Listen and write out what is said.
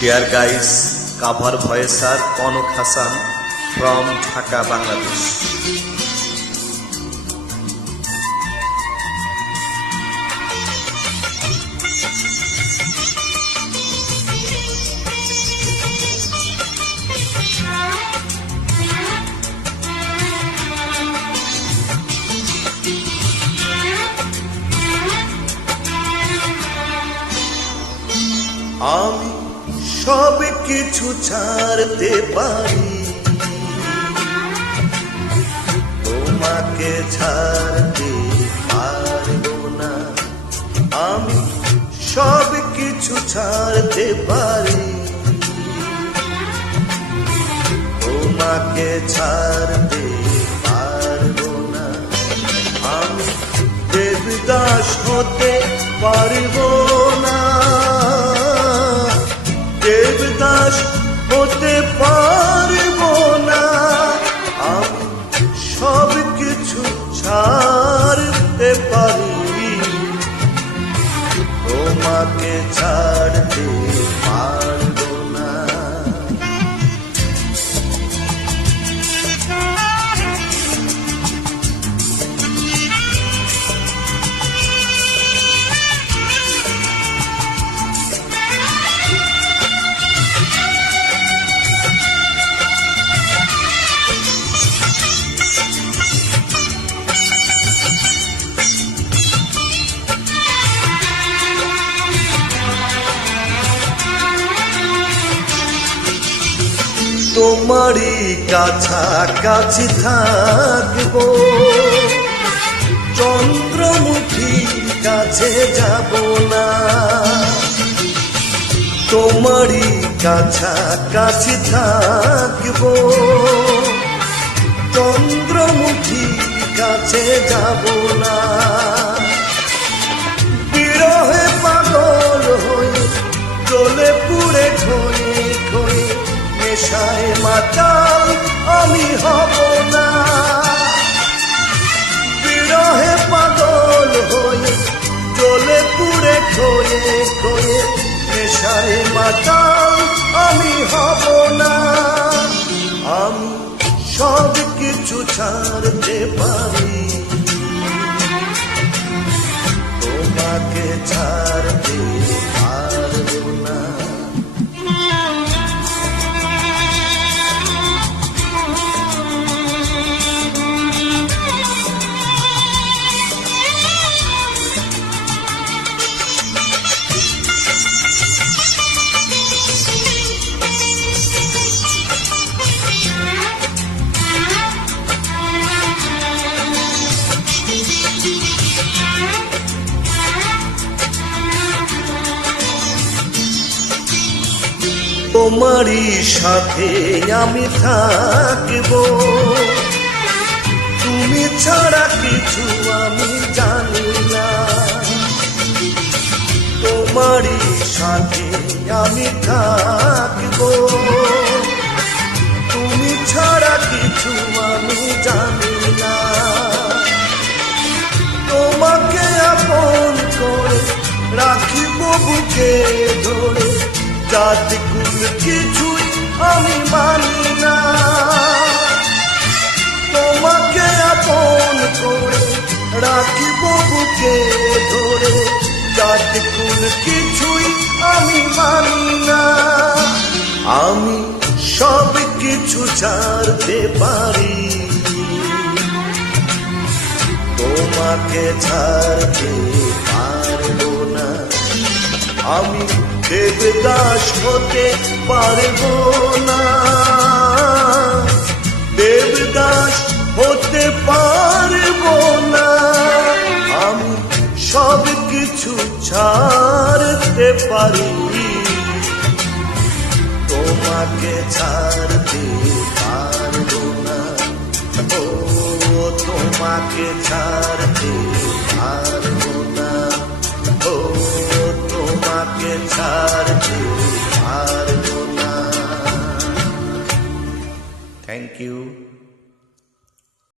Dear guys, cover voicer Konok Hassan from Dhaka, Bangladesh. আমি সব কিছু ছাড়তে পারি, তোমাকে ছাড়তে পারবো না। আমি সব কিছু ছাড়তে পারি, তোমাকে ছাড়তে পারবো না। আমি দেবদাস হতে পারবো না, দেবদাস হতে পারবো না। আমি সব কিছু ছাড়তে পারি, তোমাকে ছাড়তে পারবো না। তোমারই কাছাকাছি থাকবো, চন্দ্রমুখীর কাছে যাব না। তোমারই কাছাকাছি থাকবো, চন্দ্রমুখীর কাছে যাব না। বিরহে পাগল হয়ে জ্বলে পুড়ে খয়ে খয়ে নেশায় মাতাল আমি হব না। বিরহে পাগল হয়ে জ্বলে পুড়ে খয়ে খয়ে নেশায় মাতাল আমি হব না। আমি সব কিছু ছাড়তে পারি, তোমাকে ছাড়তে পারবো না। তোমারই সাথে আমি থাকবো, তুমি ছাড়া কিছু আমি জানি না। তোমারই সাথে আমি থাকবো, তুমি ছাড়া কিছু আমি জানি না। তোমাকে আপন করে রাখিব বুকে ধরে, জাতি কুল কিছুই আমি মানি না। তোমাকে আপন করে রাখিব বুকে ধরে, জাতি কুল কিছুই আমি মানি না। আমি সব কিছু ছাড়তে পারি, তোমাকে ছাড়তে পারবো না। আমি দেবদাস হতে পারবো না, দেবদাস হতে পারবো না। আমি সব কিছু ছাড়তে পারি, তোমাকে ছাড়তে পারবো না। ও তোমাকে ছাড়তে পারবো না, ও তোমাকে ছাড়তে পারবো না। Thank you.